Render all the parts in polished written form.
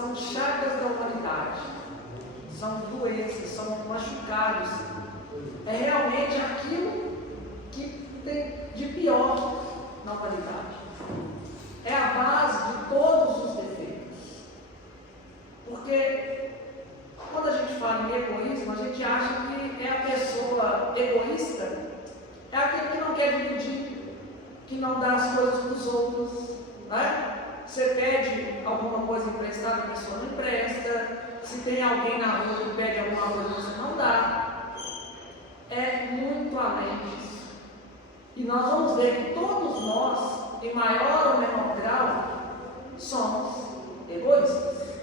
são chagas da humanidade, são doenças, são machucados. É realmente aquilo que tem de pior na humanidade. É a base de todos os defeitos. Porque quando a gente fala em egoísmo, a gente acha que é a pessoa egoísta, é aquele que não quer dividir, que não dá as coisas para os outros, né? Você pede alguma coisa emprestada, a pessoa não empresta. Se tem alguém na rua que pede alguma coisa, você não dá. É muito além disso. E nós vamos ver que todos nós, em maior ou menor grau, somos egoístas.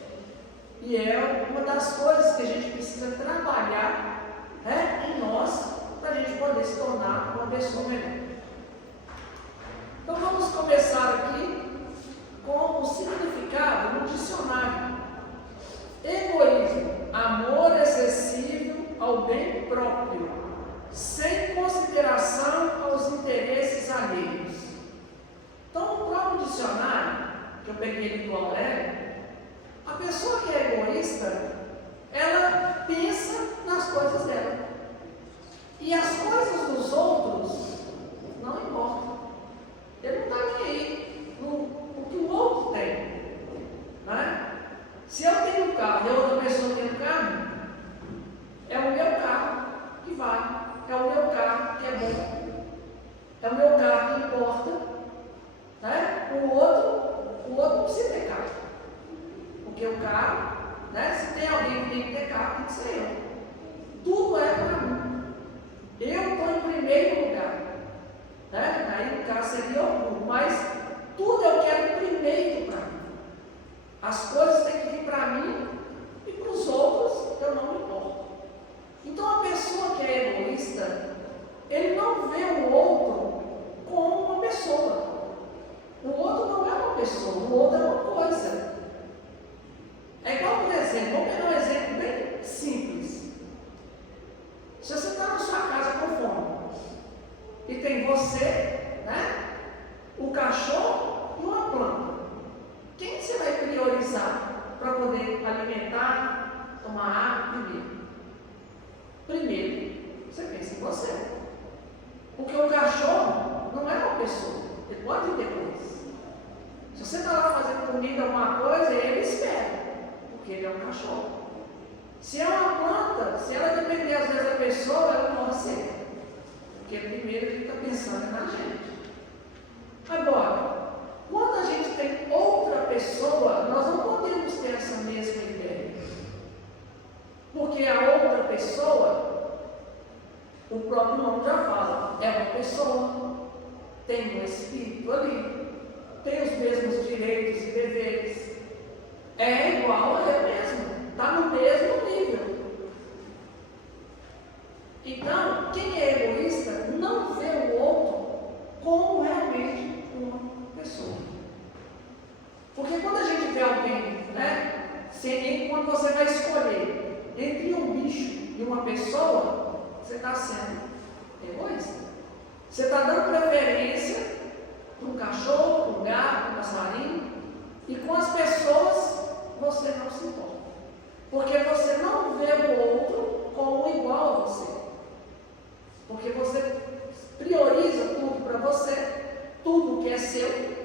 E é uma das coisas que a gente precisa trabalhar, né, em nós, para a gente poder se tornar uma pessoa melhor. Então vamos começar aqui com o significado no dicionário. Egoísmo, amor excessivo ao bem próprio, sem consideração aos interesses alheios. Então, no próprio dicionário, que eu peguei ali do Aurélio, a pessoa que é egoísta, ela pensa nas coisas dela. E as coisas dos outros não importam. Ele não está nem aí no que o outro tem, né? Se eu tenho um carro e a outra pessoa tem um carro, é o meu carro que vale, é o meu carro que é bom, é o meu carro que importa, né? O outro não precisa ter carro, porque o carro, né? Se tem alguém que tem que ter carro, tem que ser eu. Tudo é para mim. Eu estou em primeiro lugar, né? Aí no caso seria orgulho, mas tudo eu quero primeiro para mim. As coisas têm que vir para mim e para os outros eu não me importo. Então a pessoa que é egoísta, ele não vê o outro como uma pessoa. O outro não é uma pessoa, o outro é uma coisa. É igual, por exemplo, vamos pegar um exemplo bem simples. Se você está na sua casa com fome e tem você, né, o cachorro e uma planta, quem você vai priorizar para poder alimentar, tomar água e beber? Primeiro, você pensa em você. Porque o cachorro não é uma pessoa, ele pode vir depois. Se você está lá fazendo comida, alguma coisa, ele espera, porque ele é um cachorro. Se é uma planta, se ela depender às vezes da pessoa, ela morre cedo. Porque primeiro ele está pensando na gente. Agora, quando a gente tem outra pessoa, nós não podemos ter essa mesma ideia. Porque a outra pessoa, o próprio nome já fala, é uma pessoa, tem um espírito ali, tem os mesmos direitos e deveres, é igual a ele mesmo, está no mesmo nível. Então, quem é egoísta não vê o outro como realmente uma pessoa. Porque quando a gente vê alguém, né, quando você vai escolher entre um bicho e uma pessoa, você está sendo egoísta. Você está dando preferência para um cachorro, para um gato, para um passarinho, e com as pessoas você não se importa. Porque você não vê o outro como igual a você. Porque você prioriza tudo para você, tudo que é seu.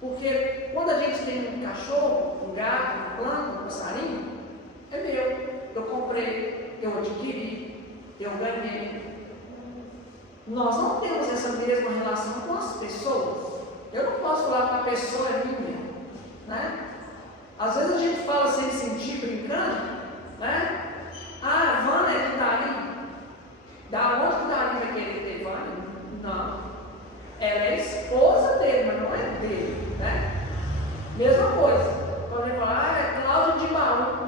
Porque quando a gente tem um cachorro, um gato, uma planta, um passarinho, é meu. Eu comprei, eu adquiri, eu ganhei. Nós não temos essa mesma relação com as pessoas. Eu não posso falar que a pessoa é minha, né? Às vezes a gente fala sem sentir, brincando, né? Ah, a Vânia é que está ali. Da onde que Davi vai querer ter Vânia? Não. Ela é esposa dele, mas não é dele, né? Mesma coisa. Quando ele fala, ah, é Cláudia de Baú.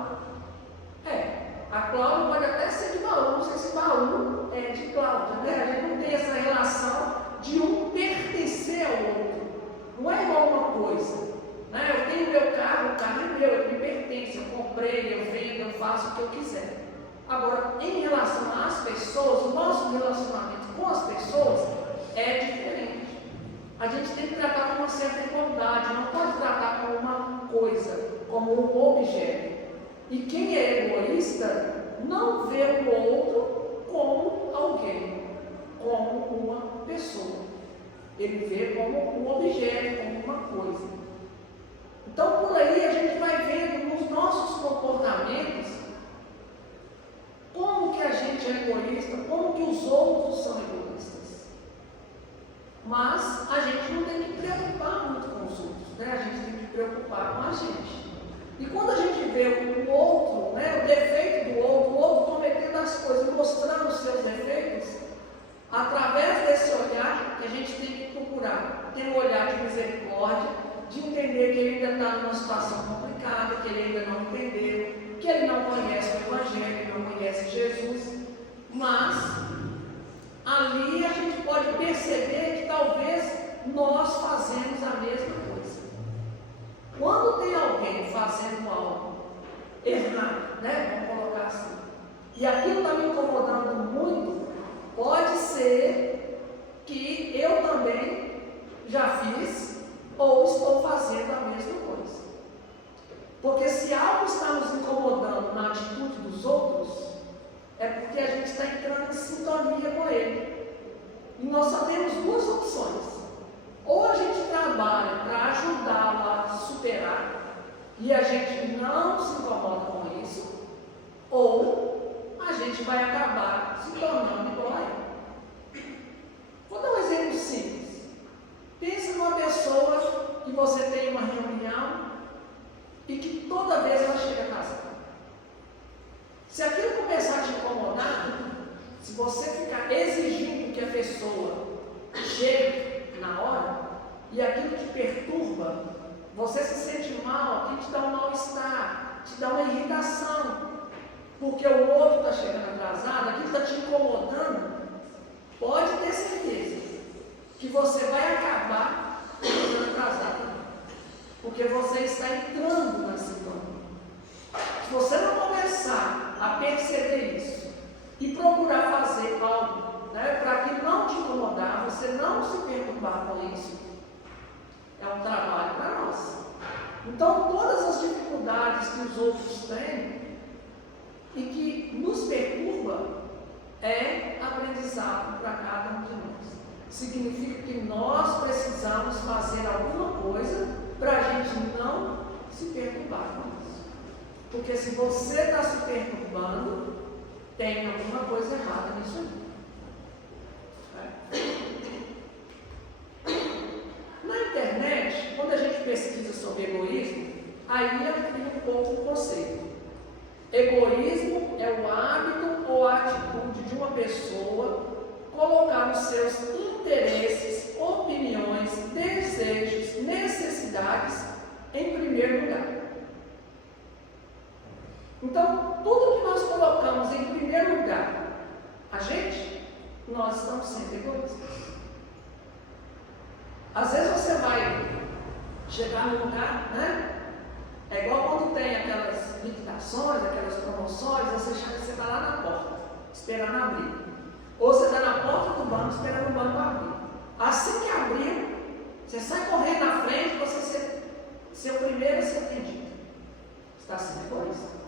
A Cláudia pode até ser de Baú, não sei se Baú é de Cláudia, né? A gente não tem essa relação de um pertencer ao outro. Não é igual uma coisa, né? Eu tenho meu carro, o carro é meu, ele me pertence, eu comprei, eu vendo, eu faço o que eu quiser. Agora, em relação às pessoas, o nosso relacionamento com as pessoas é diferente. A gente tem que tratar com uma certa igualdade, não pode tratar como uma coisa, como como objeto. E quem é egoísta não vê o outro como alguém, como uma pessoa. Ele vê como um objeto, como uma coisa. Então, por aí a gente vai vendo nos nossos comportamentos como que a gente é egoísta, como que os outros são egoístas. Mas a gente não tem que preocupar muito com os outros, né? A gente tem que preocupar com a gente. E quando a gente vê o outro, né, o defeito do outro, o outro cometendo as coisas, mostrando os seus defeitos, através desse olhar que a gente tem que procurar, ter um olhar de misericórdia, de entender que ele ainda está numa situação complicada, que ele ainda não entendeu, que ele não conhece o Evangelho, ele não conhece Jesus, mas ali a gente pode perceber que talvez nós fazemos a mesma coisa. Quando tem alguém fazendo algo errado, né? Vamos colocar assim, e aquilo está me incomodando muito, pode ser que eu também já fiz ou estou fazendo a mesma coisa. Porque se algo está nos incomodando na atitude dos outros, é porque a gente está entrando em sintonia com ele. E nós só temos duas opções. Ou a gente trabalha para ajudá-lo a superar, e a gente não se incomoda com isso, ou a gente vai acabar se tornando igual a ele. Vou dar um exemplo simples. Pense numa pessoa que você tem uma reunião e que toda vez ela chega casada. Se aquilo começar a te incomodar, se você ficar exigindo que a pessoa chegue na hora, e aquilo te perturba, você se sente mal, aquilo te dá um mal-estar, te dá uma irritação, porque o outro está chegando atrasado, aquilo está te incomodando, pode ter certeza que você vai acabar chegando atrasado, porque você está entrando na sintonia. Se você não começar a perceber isso e procurar fazer algo, né, para que não te incomodar, você não se perturbar com isso, é um trabalho para nós. Então, todas as dificuldades que os outros têm e que nos perturba é aprendizado para cada um de nós. Significa que nós precisamos fazer alguma coisa para a gente não se perturbar com isso. Porque se você está se perturbando, tem alguma coisa errada nisso aí. Na internet, quando a gente pesquisa sobre egoísmo, aí amplia um pouco o conceito. Egoísmo é o hábito ou a atitude de uma pessoa colocar os seus interesses, opiniões, desejos, necessidades em primeiro lugar. Então, tudo que nós colocamos em primeiro lugar, nós estamos sendo egoístas. Às vezes você vai chegar num lugar, né? É igual quando tem aquelas licitações, aquelas promoções, você está lá na porta, esperando abrir. Ou você está na porta do banco, esperando o banco abrir. Assim que abriu, você sai correndo na frente, você ser o primeiro a ser atendido. Você está sendo egoísta.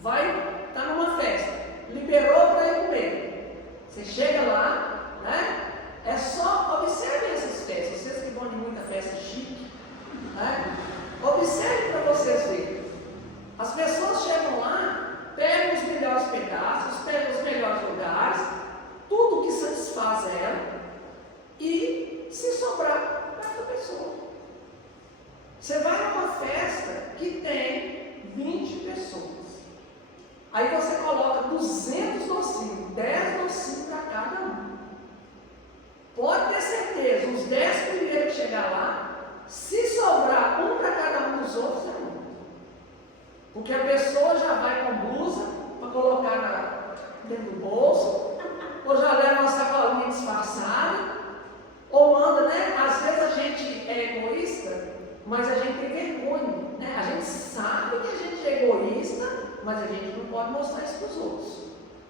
Vai, está numa festa, liberou para ir comer. Você chega lá, né? É só, observe essas festas, vocês que vão em muita festa chique, né? Observe para vocês verem. As pessoas chegam lá, pegam os melhores pedaços, pegam os melhores lugares, tudo que satisfaz ela, e se sobrar, para outra pessoa. Você vai numa festa que tem 20 pessoas. Aí você coloca 200 docinhos, 10 docinhos para cada um. Pode ter certeza, os 10 primeiros que chegar lá, se sobrar um para cada um dos outros, é muito. Porque a pessoa já vai com blusa para colocar dentro do bolso, ou já leva uma sacolinha disfarçada, ou manda, né? Às vezes a gente é egoísta, mas a gente tem vergonha, né? A gente sabe que a gente é egoísta, mas a gente não pode mostrar isso para os outros.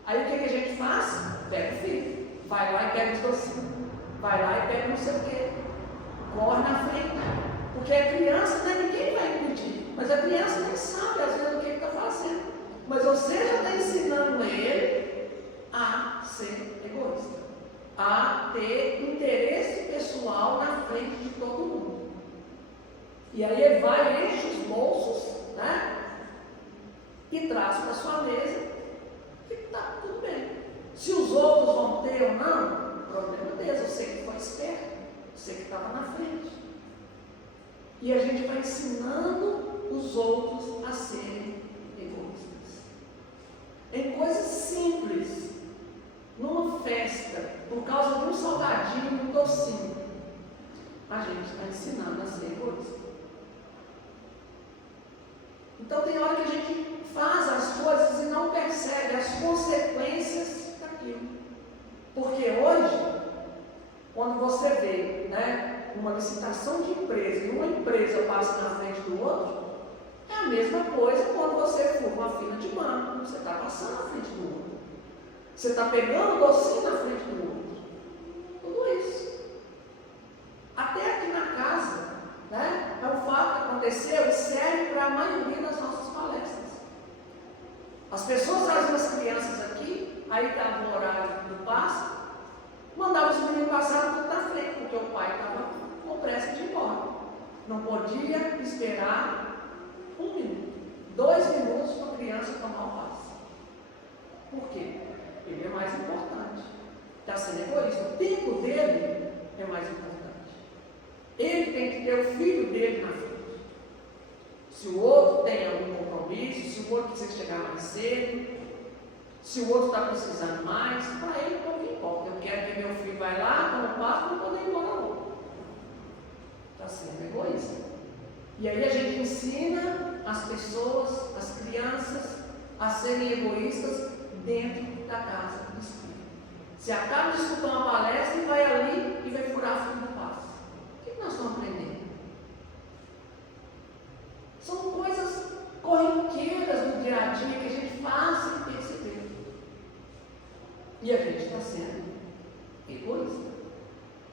Aí o que a gente faz? Pega o filho, vai lá e pega os docinhos, vai lá e pega não sei o quê, corre na frente, Porque a criança, né, ninguém vai impedir, mas a criança nem sabe às vezes o que ele está fazendo. Mas você já está ensinando ele a ser egoísta, a ter interesse pessoal na frente de todo mundo. E aí ele vai, enche os bolsos, né? E traz para sua mesa e está tudo bem. Se os outros vão ter ou não, problema deles, você que foi esperto, você que estava na frente. E a gente vai ensinando os outros a serem egoístas. Em coisas simples, numa festa, por causa de um salgadinho, um docinho, a gente está ensinando a ser egoísta. Então tem hora que a gente faz as coisas e não percebe as consequências daquilo. Porque hoje, quando você vê, né, uma licitação de empresa e uma empresa passa na frente do outro, é a mesma coisa quando você for uma fila de banco, você está passando na frente do outro. Você está pegando o docinho na frente do outro. Tudo isso. Até aqui na casa, né, é um fato que aconteceu e serve para a maioria das nossas palestras. As pessoas trazem as crianças aqui, aí estava no horário do passe, mandavam os meninos passar tudo na frente, porque o pai estava com pressa de ir embora. Não podia esperar 1 minuto, 2 minutos para a criança tomar o passe. Por quê? Ele é mais importante. Está sendo egoísta. O tempo dele é mais importante. Ele tem que ter o filho dele na frente. Se o outro tem algum compromisso, se o outro precisa chegar mais cedo, se o outro está precisando mais, para ele pouco importa. Eu quero que meu filho vai lá, quando passa, não poder ir embora logo. Está sendo egoísta. E aí a gente ensina as pessoas, as crianças, a serem egoístas dentro da casa do Espírito. Se acaba de escutar uma palestra e vai ali e vai furar a fila do passo. O que nós estamos aprendendo? São coisas corriqueiras do dia a dia que a gente faz sem perceber. E a gente está sendo egoísta.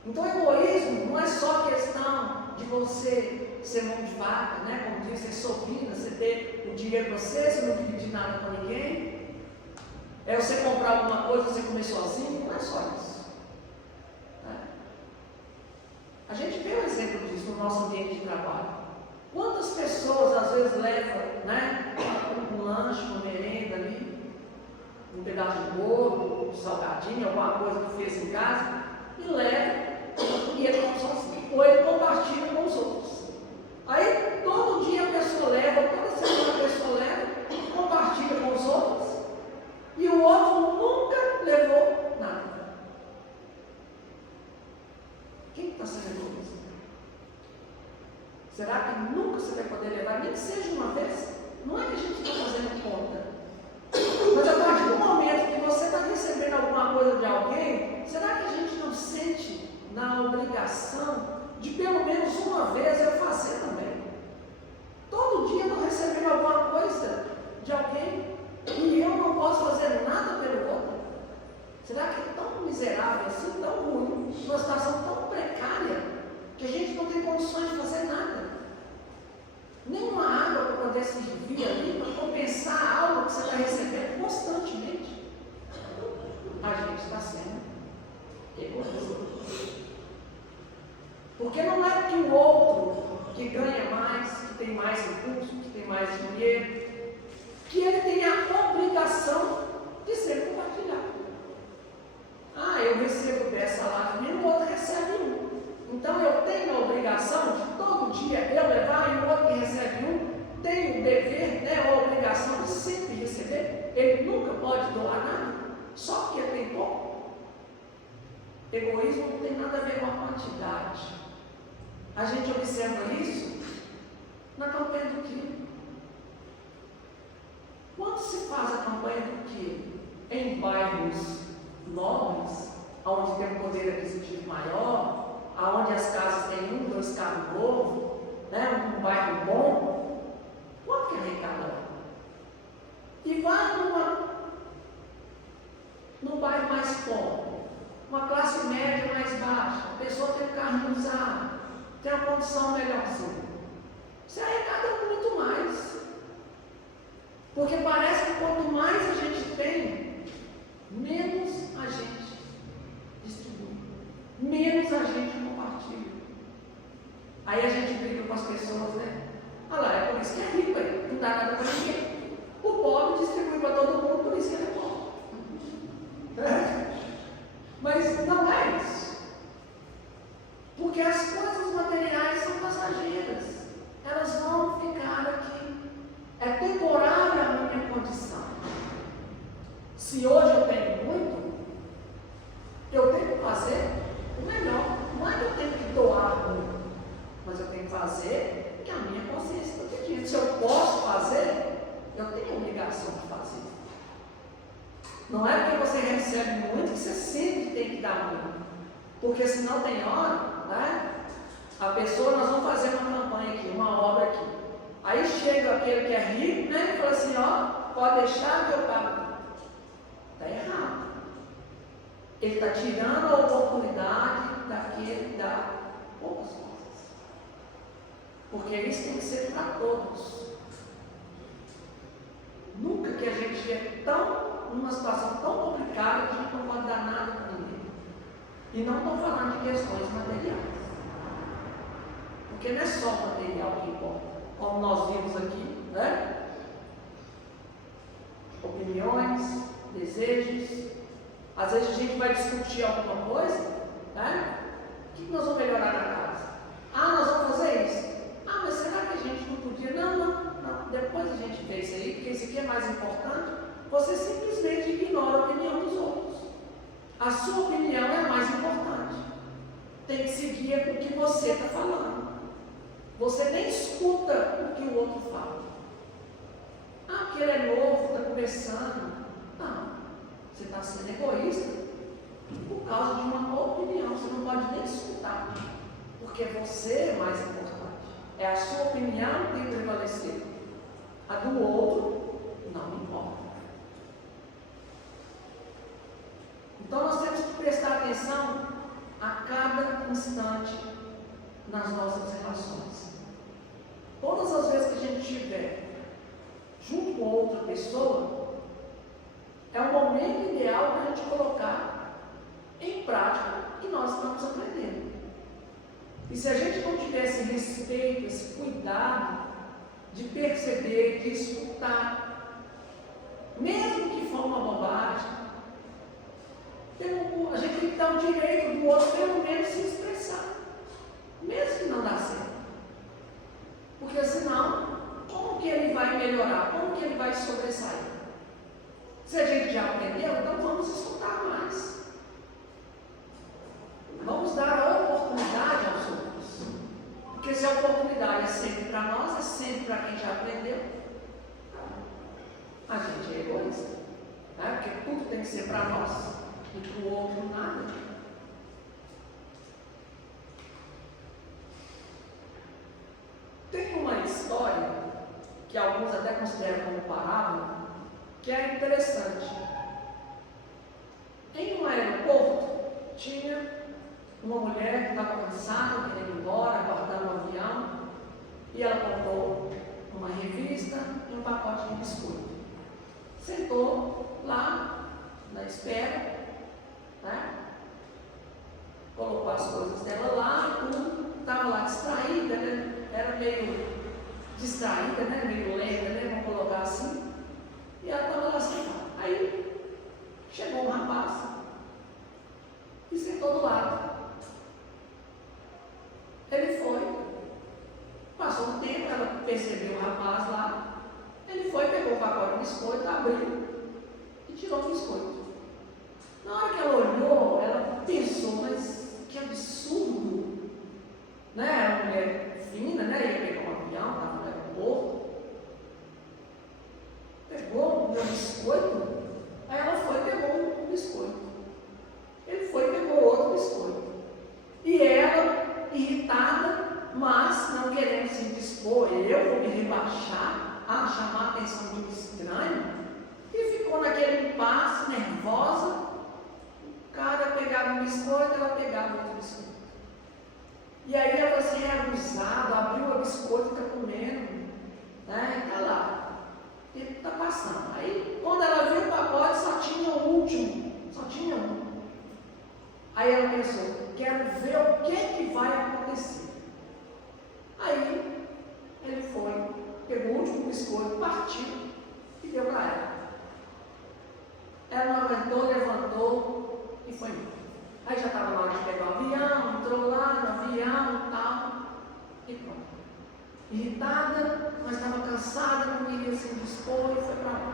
Então, egoísmo não é só questão de você ser mão de vaca, né? Como diz, ser sovina, você ter o dinheiro para você não dividir nada com ninguém. É você comprar alguma coisa e você comer sozinho, não é só isso. Né? A gente vê um exemplo disso no nosso ambiente de trabalho. Quantas pessoas às vezes levam, né, um lanche, uma merenda ali, um pedaço de bolo, um salgadinho, alguma coisa que fez em casa, e leva e ele come sozinho. Ou ele compartilha com os outros. Aí todo dia a pessoa leva, toda semana a pessoa leva, compartilha com os outros. E o outro nunca levou nada. Quem está sendo egoísta? Será que nunca você vai poder levar, nem que seja uma vez? Não é que a gente está fazendo conta. Mas a partir do momento que você está recebendo alguma coisa de alguém, será que a gente não sente na obrigação de pelo menos uma vez eu fazer também? Todo dia eu estou recebendo alguma coisa de alguém e eu não posso fazer nada pelo outro. Será que é tão miserável assim, tão ruim, uma situação tão precária, que a gente não tem condições de fazer nada? Nem uma água para poder servir ali, para compensar algo que você está recebendo constantemente. A gente está sendo egoísta. Porque não é que o outro que ganha mais, que tem mais recursos, que tem mais dinheiro, que ele tem a obrigação de ser compartilhado. Ah, eu recebo 10 salários mínimos, o outro recebe 1. Então eu tenho a obrigação de todo dia eu levar e o outro que recebe 1 tem o dever, né, a obrigação de sempre receber. Ele nunca pode doar nada, só porque ele tem pouco. Egoísmo não tem nada a ver com a quantidade. A gente observa isso na campanha do quilo. Quando se faz a campanha do quilo em bairros nobres, onde tem um poder aquisitivo maior, onde as casas têm 1, 2 carros novos, né, um bairro bom, quanto que arrecada lá? E vai num bairro mais pobre, uma classe média mais baixa, a pessoa tem um carro usado, tem uma condição melhorzinha. Você arrecada muito mais. Porque parece que quanto mais a gente tem, menos a gente distribui, menos a gente compartilha. Aí a gente briga com as pessoas, né? Olha lá, é por isso que é rico aí, não dá nada para ninguém. O pobre distribui para todo mundo, por isso que ele é pobre. Mas não é isso. Porque as coisas materiais são passageiras. Elas vão ficar aqui. É temporária a minha condição. Se hoje eu tenho muito, eu tenho que fazer o melhor. Não é que eu tenho que doar muito, mas eu tenho que fazer o que a minha consciência está pedindo. Se eu posso fazer, eu tenho a obrigação de fazer. Não é porque você recebe muito que você sempre tem que dar muito. Porque senão tem hora, né? A pessoa, nós vamos fazer uma campanha aqui, uma obra aqui. Aí chega aquele que é rico, né? E fala assim, ó, pode deixar que eu pago. Está errado. Ele está tirando a oportunidade daquele que dá poucas coisas. Porque isso tem que ser para todos. Nunca que a gente esteja numa situação tão complicada que a gente não pode dar nada para ninguém. E não estou falando de questões materiais. Porque não é só o material que importa. Como nós vimos aqui, né? Opiniões, desejos. Às vezes a gente vai discutir alguma coisa, né? O que nós vamos melhorar na casa? Ah, nós vamos fazer isso. Ah, mas será que a gente não podia? Não. Depois a gente vê isso aí, porque isso aqui é mais importante. Você simplesmente ignora a opinião dos outros. A sua opinião é a mais importante. Tem que seguir o que você está falando. Você nem escuta o que o outro fala. Ah, porque ele é novo, está começando. Não, você está sendo egoísta por causa de uma opinião. Você não pode nem escutar, porque você é mais importante. É a sua opinião que tem que prevalecer. A do outro não importa. Então nós temos que prestar atenção a cada instante nas nossas relações. Todas as vezes que a gente estiver junto com outra pessoa, é o momento ideal para a gente colocar em prática o que nós estamos aprendendo. E se a gente não tiver esse respeito, esse cuidado de perceber, de escutar, mesmo que for uma bobagem, a gente tem que dar o direito do outro pelo menos se expressar, mesmo que não dá certo. Porque senão, como que ele vai melhorar? Como que ele vai sobressair? Se a gente já aprendeu, então vamos escutar mais. Vamos dar a oportunidade aos outros. Porque se a oportunidade é sempre para nós, é sempre para quem já aprendeu, a gente é egoísta. Né? Porque tudo tem que ser para nós e para o outro nada. Tem uma história que alguns até consideram como parábola, que é interessante. Em um aeroporto, tinha uma mulher que estava cansada, querendo ir embora, aguardando um avião, e ela comprou uma revista e um pacote de biscoito. Sentou lá, na espera, né? Colocou as coisas dela lá, tudo, estava lá distraída, né? Era meio distraída, né? Meio lenta, né? Vamos colocar assim. E ela estava lá sentada. Aí chegou um rapaz e sentou do lado. Ele foi, passou um tempo, ela percebeu o rapaz lá. Ele foi, pegou o pacote de biscoito, abriu e tirou o biscoito. Na hora que ela olhou, ela pensou, mas que absurdo, né? Era uma mulher fina, né? Ia pegar um avião, estava no aeroporto. Pegou o meu biscoito, aí ela foi e pegou um biscoito. Ele foi e pegou outro biscoito. E ela, irritada, mas não querendo se dispor, eu vou me rebaixar a chamar a atenção de um estranho, e ficou naquele impasse, nervosa. O cara pegava um biscoito, ela pegava outro biscoito. E aí ela assim, é abusada, abriu o biscoito e está comendo, né? Está lá. E está passando. Aí, quando ela viu o pacote, só tinha o último. Só tinha um. Aí ela pensou, quero ver o que vai acontecer. Aí, ele foi, pegou o último biscoito, partiu e deu para ela. Ela não aguentou, levantou e foi embora. Aí já estava na hora de pegar o avião, entrou lá no avião e tal, e pronto. Irritada, mas estava cansada, não queria se dispor e foi para lá.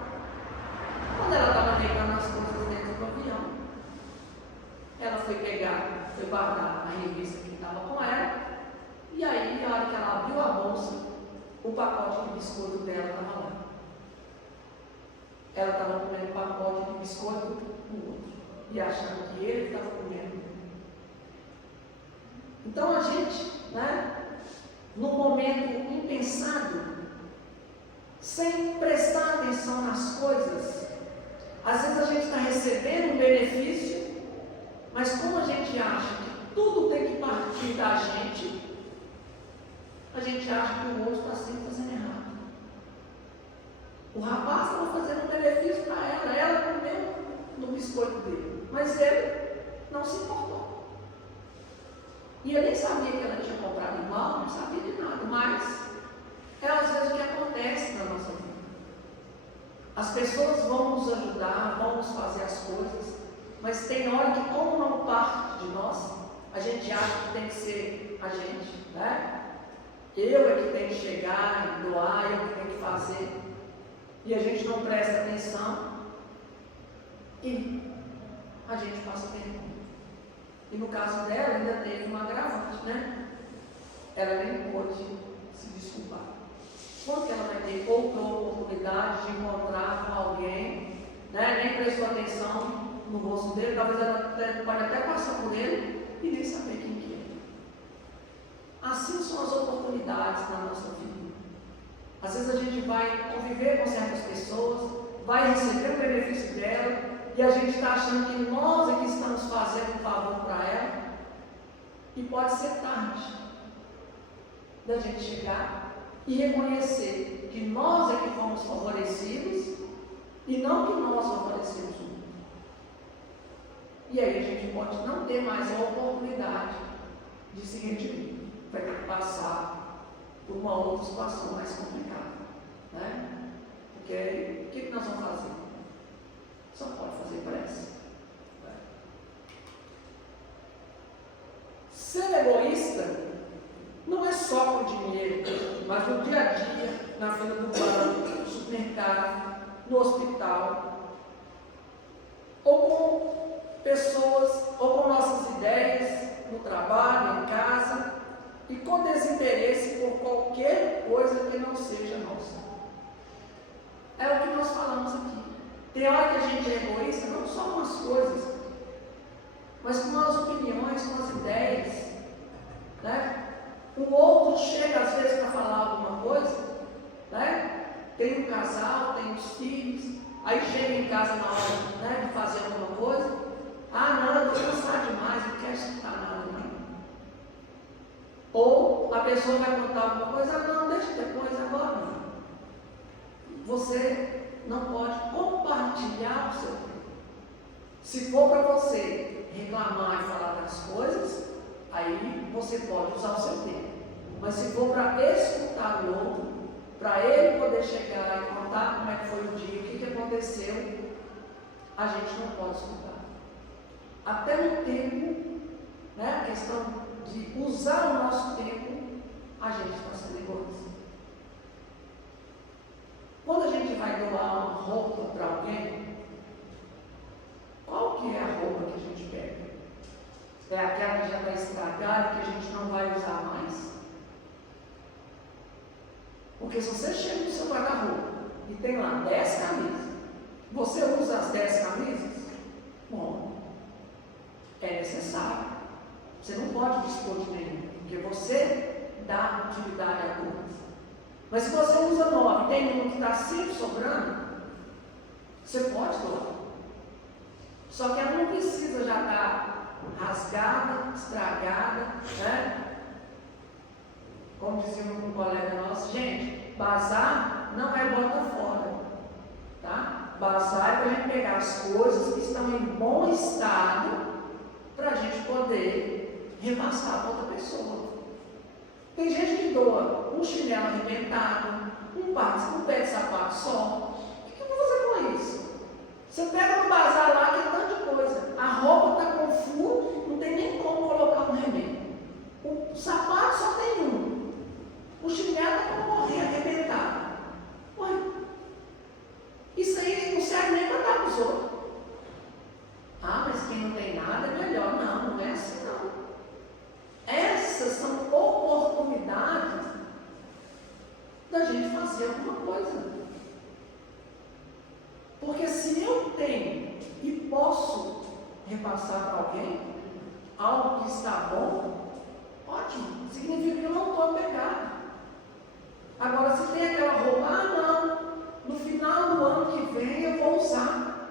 Quando ela estava pegando as coisas dentro do avião, ela foi pegar, foi guardar a revista que estava com ela, e aí, na hora que ela abriu a bolsa, o pacote de biscoito dela estava lá. Ela estava comendo o pacote de biscoito no outro, e achando que ele estava comendo. Então a gente, né, num momento impensado, sem prestar atenção nas coisas, às vezes a gente está recebendo um benefício, mas como a gente acha que tudo tem que partir da gente, a gente acha que o outro está sempre fazendo errado. O rapaz estava fazendo um benefício para ela comeu no biscoito dele, mas ele não se importou. E eu nem sabia que ela tinha comprado igual, não sabia de nada, mas é às vezes o que acontece na nossa vida. As pessoas vão nos ajudar, vão nos fazer as coisas, mas tem hora que, como não parte de nós, a gente acha que tem que ser a gente, né? Eu é que tenho que chegar e doar, eu que tenho que fazer, e a gente não presta atenção, e a gente passa vergonha. E no caso dela, ainda teve um agravante, né? Ela nem pôde se desculpar. Quando que ela vai ter outra oportunidade de encontrar com alguém, né? Nem prestou atenção no rosto dele, talvez ela pode até passar por ele e nem saber quem que é. Assim são as oportunidades na nossa vida. Às vezes a gente vai conviver com certas pessoas, vai receber o benefício dela, e a gente está achando que nós é que estamos fazendo um favor para ela, e pode ser tarde da gente chegar e reconhecer que nós é que fomos favorecidos e não que nós favorecemos o mundo. E aí a gente pode não ter mais a oportunidade de se redimir, vai ter que passar por uma outra situação mais complicada, né? Porque aí, o que nós vamos fazer? Só pode fazer pressa. Ser egoísta não é só com dinheiro, mas no dia a dia, na fila do banco, no supermercado, no hospital, ou com pessoas, ou com nossas ideias, no trabalho, em casa, e com desinteresse por qualquer coisa que não seja nossa. É o que nós falamos aqui. Tem hora que a gente é egoísta, não só com as coisas, mas com as opiniões, com as ideias, né? O outro chega às vezes para falar alguma coisa, né? Tem um casal, tem os filhos, aí chega em casa na hora, né, de fazer alguma coisa. Ah, não, eu estou cansado demais, não quero escutar nada, não. Ou a pessoa vai contar alguma coisa, ah, não, deixa depois, agora não. Você não pode compartilhar o seu tempo. Se for para você reclamar e falar das coisas, aí você pode usar o seu tempo. Mas se for para escutar o outro, para ele poder chegar e contar como é que foi o dia, o que aconteceu, a gente não pode escutar. Até no tempo, né, a questão de usar o nosso tempo, a gente está sendo egoísta. Quando a gente vai doar uma roupa para alguém, qual que é a roupa que a gente pega? É aquela que já está estragada, que a gente não vai usar mais? Porque se você chega no seu guarda-roupa e tem lá 10 camisas, você usa as 10 camisas? Bom, é necessário. Você não pode dispor de nenhum, porque você dá utilidade a todas. Mas se você usa 9 e tem uma que está sempre sobrando, você pode doar. Só que ela não precisa já estar rasgada, estragada, né? Como dizia um colega nosso, gente, bazar não é bota fora, tá? Bazar é para a gente pegar as coisas que estão em bom estado para a gente poder repassar para outra pessoa. Tem gente que doa um chinelo arrebentado, um pé de sapato só. O que eu vou fazer com isso? Você pega no bazar lá que é tanto de coisa. A roupa está com furo, não tem nem como colocar um remendo. O sapato só tem um. O chinelo está com morrer arrebentado. Ué, isso aí não serve nem para dar para os outros. Ah, mas quem não tem nada é melhor. Não, não é assim não. Essas são oportunidades da gente fazer alguma coisa. Porque se eu tenho e posso repassar para alguém algo que está bom, ótimo, significa que eu não estou a pecar. Agora, se tem aquela roupa, não, no final do ano que vem eu vou usar,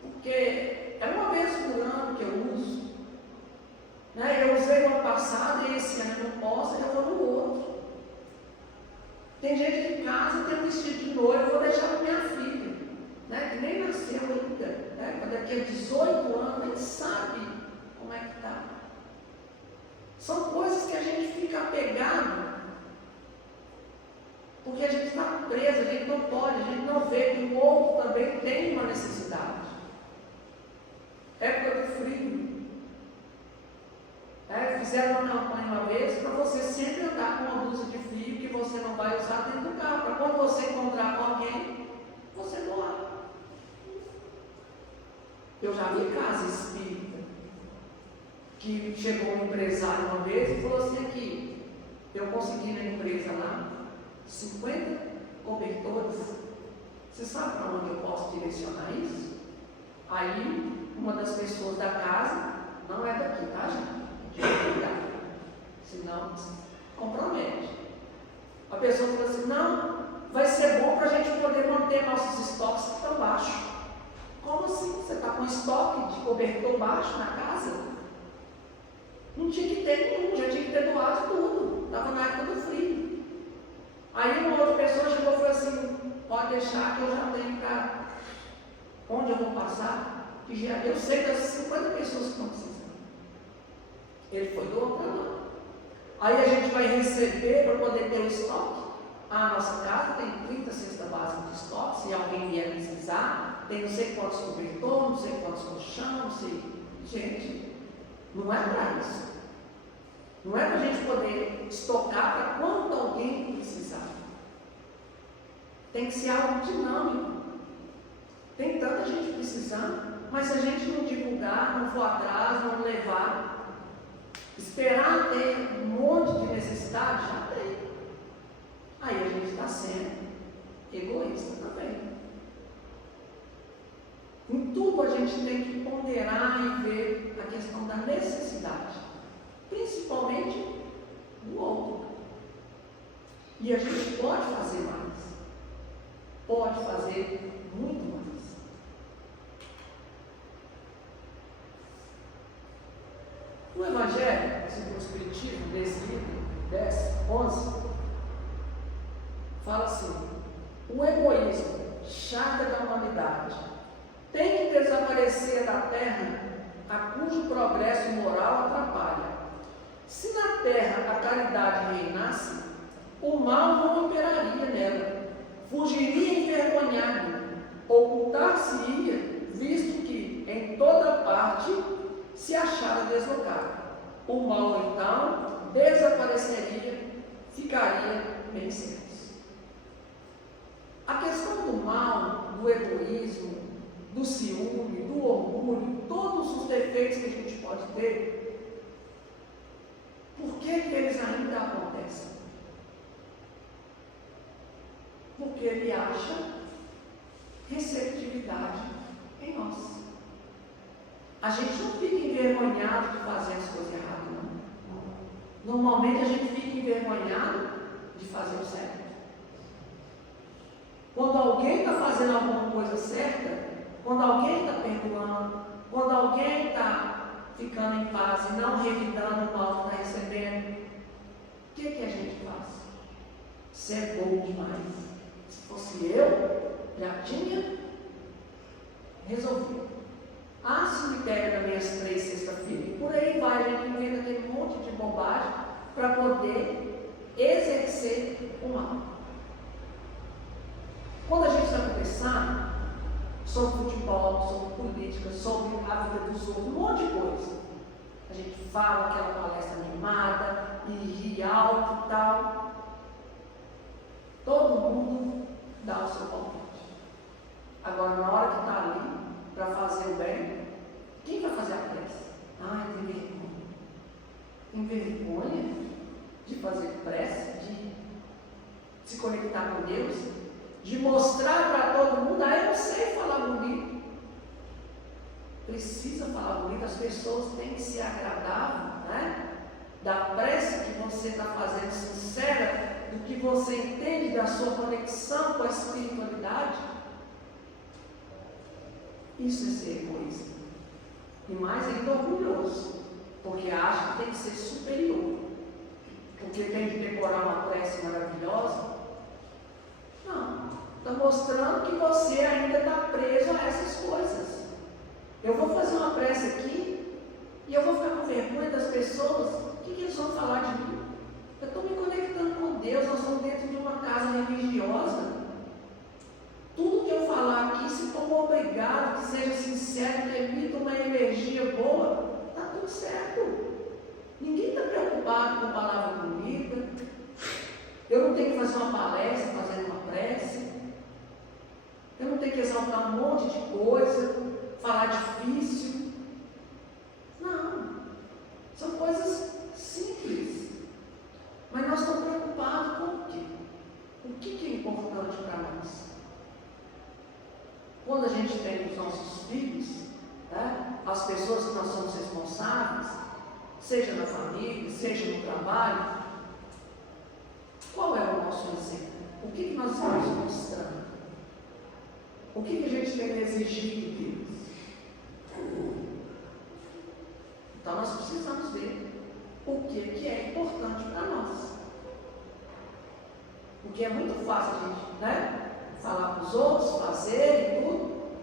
porque é uma vez por ano que eu uso. Eu usei no ano passado e esse ano eu não posso, eu vou no outro. Tem gente que em casa tem um vestido de noiva, eu vou deixar para minha filha, que nem nasceu ainda, daqui a 18 anos, nem sabe como é que está. São coisas que a gente fica apegado, porque a gente está preso, a gente não pode, a gente não vê que o outro também tem uma necessidade. Época do frio. Fizeram uma campanha uma vez para você sempre andar com uma blusa de frio que você não vai usar dentro do carro, para quando você encontrar com alguém, você doar. Eu já vi casa espírita que chegou um empresário uma vez e falou assim: aqui, eu consegui na empresa lá 50 cobertores. Você sabe para onde eu posso direcionar isso? Aí, uma das pessoas da casa, não é daqui, tá, gente? Cuidar, senão compromete. A pessoa fala assim: não, vai ser bom para a gente poder manter nossos estoques que estão baixos. Como assim? Você está com estoque de cobertor baixo na casa? Não tinha que ter nenhum, já tinha que ter doado tudo. Estava na época do frio. Aí uma outra pessoa chegou e falou assim: pode deixar que eu já tenho para onde eu vou passar, que já, eu sei das 50 pessoas que estão precisando. Ele foi doar para lá. Aí a gente vai receber para poder ter o estoque. A nossa casa tem 30 cestas básicas de estoque, se alguém vier precisar, tem não sei quantos cobertores, não sei quantos colchão, não sei. Gente, não é para isso. Não é para a gente poder estocar para quando alguém precisar. Tem que ser algo dinâmico. Tem tanta gente precisando, mas se a gente não divulgar, não for atrás, não levar, esperar ter um monte de necessidade, já tem. Aí a gente está sendo egoísta também. Em tudo a gente tem que ponderar e ver a questão da necessidade, principalmente do outro. E a gente pode fazer mais, pode fazer muito mais. O Evangelho, segundo o Espiritismo, desse livro 10, 11, fala assim: o egoísmo, chaga da humanidade, tem que desaparecer da terra a cujo progresso moral atrapalha. Se na terra a caridade reinasse, o mal não imperaria nela, fugiria envergonhado, ocultar-se-ia, visto que em toda parte se achara deslocado. O mal então desapareceria, ficaria bem certo. A questão do mal, do egoísmo, do ciúme, do orgulho, todos os defeitos que a gente pode ter, por que eles ainda acontecem? Porque ele acha receptividade em nós. A gente não fica envergonhado de fazer as coisas erradas, não. Normalmente a gente fica envergonhado de fazer o certo. Quando alguém está fazendo alguma coisa certa, quando alguém está perdoando, quando alguém está ficando em paz e não revidando o mal que está recebendo, o que a gente faz? Você é bom demais. Se fosse eu, já tinha resolvido. Se me pega nas minhas 3 sexta-feira. E por aí vai, a gente inventa aquele monte de bobagem para poder exercer o mal. Quando a gente está conversando sobre futebol, sobre política, sobre a vida dos outros, um monte de coisa. A gente fala aquela palestra animada e ri alto e tal. Todo mundo dá o seu palpite. Agora, na hora que está ali para fazer o bem, quem vai fazer a prece? Tem vergonha. Tem vergonha de fazer prece, de se conectar com Deus, de mostrar para todo mundo, eu não sei falar bonito. Precisa falar bonito, as pessoas têm que ser agradáveis, né? Da prece que você está fazendo sincera, do que você entende da sua conexão com a espiritualidade. Isso é ser egoísta. E mais ainda orgulhoso, porque acha que tem que ser superior, porque tem que decorar uma prece maravilhosa. Não, está mostrando que você ainda está preso a essas coisas. Eu vou fazer uma prece aqui e eu vou ficar com vergonha das pessoas. O que eles vão falar de mim? Eu estou me conectando com Deus, nós estamos dentro de uma casa religiosa. Tudo que eu falar aqui, se for obrigado, que seja sincero, que emita uma energia boa, está tudo certo. Ninguém está preocupado com palavra bonita. Eu não tenho que fazer uma palestra, fazer uma prece. Eu não tenho que exaltar um monte de coisa, falar difícil. Não. São coisas simples. Mas nós estamos preocupados com o quê? O que é importante para nós? Quando a gente tem os nossos filhos, né, as pessoas que nós somos responsáveis, seja na família, seja no trabalho, qual é o nosso exemplo? O que nós estamos mostrando? O que a gente tem exigido deles? Então nós precisamos ver o que é importante para nós. Porque é muito fácil a gente, né, falar para os outros, fazer e tudo,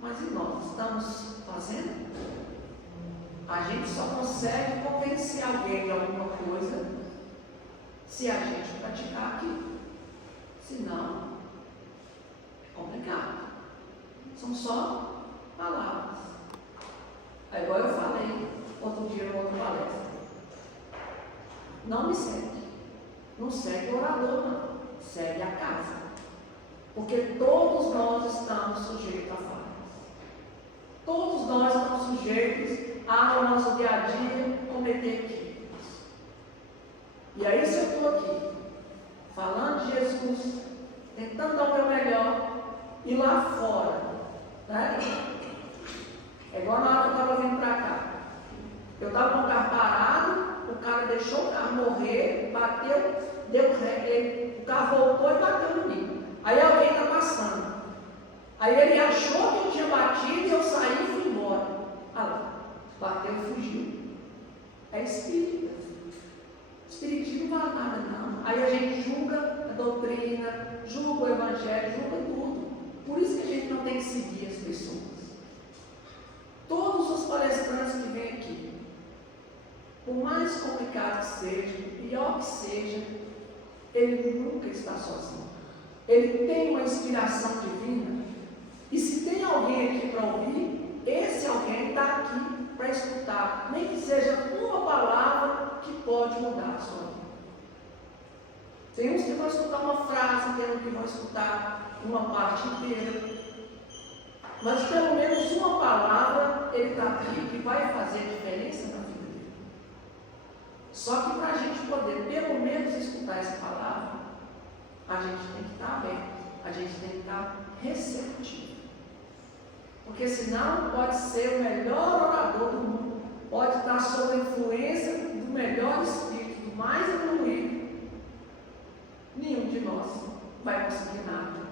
mas e nós estamos fazendo? A gente só consegue convencer alguém de alguma coisa se a gente praticar aquilo. Senão, é complicado. São só palavras. É igual eu falei outro dia em outra palestra. Não me segue. Não segue o orador, não. Segue a casa. Porque todos nós estamos sujeitos a falhas. Todos nós estamos sujeitos a, no nosso dia a dia, cometer equívocos. E aí, se eu estou aqui, falando de Jesus, tentando dar o meu melhor, e lá fora, né? É igual na hora que eu estava vindo para cá. Eu estava com o carro parado, o cara deixou o carro morrer, bateu, deu ré, o carro voltou e bateu no mim. Aí alguém está passando. Aí ele achou que eu tinha batido e eu saí e fui embora. Lá, bateu e fugiu. É espírita. Espiritismo não vale nada, não. Aí a gente julga a doutrina, julga o evangelho, julga tudo. Por isso que a gente não tem que seguir as pessoas. Todos os palestrantes que vêm aqui, por mais complicado que seja, pior que seja, ele nunca está sozinho. Ele tem uma inspiração divina. E se tem alguém aqui para ouvir, esse alguém está aqui para escutar. Nem que seja uma palavra que pode mudar a sua vida. Tem uns que vão escutar uma frase, tem uns que vão escutar uma parte inteira. Mas pelo menos uma palavra ele está aqui que vai fazer diferença na vida dele. Só que para a gente poder pelo menos escutar essa palavra, a gente tem que estar aberto, a gente tem que estar receptivo. Porque senão pode ser o melhor orador do mundo, pode estar sob a influência do melhor espírito, do mais evoluído. Nenhum de nós vai conseguir nada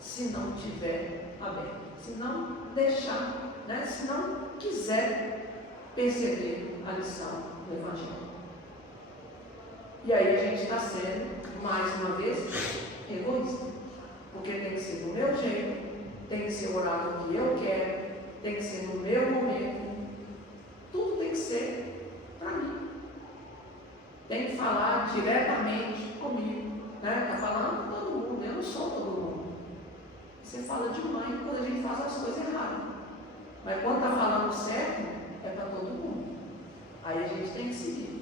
se não estiver aberto, se não deixar, né? Se não quiser perceber a lição do Evangelho. E aí a gente está sendo mais uma vez, egoísta. Porque tem que ser do meu jeito, tem que ser o horário que eu quero, tem que ser no meu momento. Tudo tem que ser para mim. Tem que falar diretamente comigo. Está falando com todo mundo, eu não sou todo mundo. Você fala de mãe quando a gente faz as coisas erradas. Mas quando está falando certo, é para todo mundo. Aí a gente tem que seguir.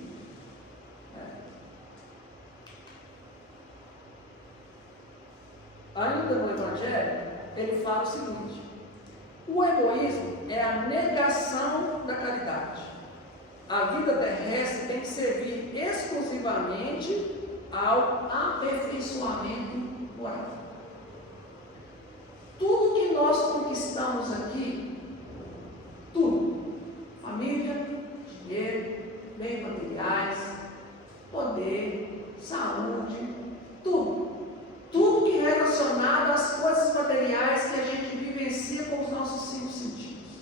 Ainda no Evangelho, ele fala o seguinte: o egoísmo é a negação da caridade. A vida terrestre tem que servir exclusivamente ao aperfeiçoamento moral. Tudo que nós conquistamos aqui, tudo, família, dinheiro, bens materiais, poder, saúde, tudo que é relacionado às coisas materiais que a gente vivencia com os nossos 5 sentidos.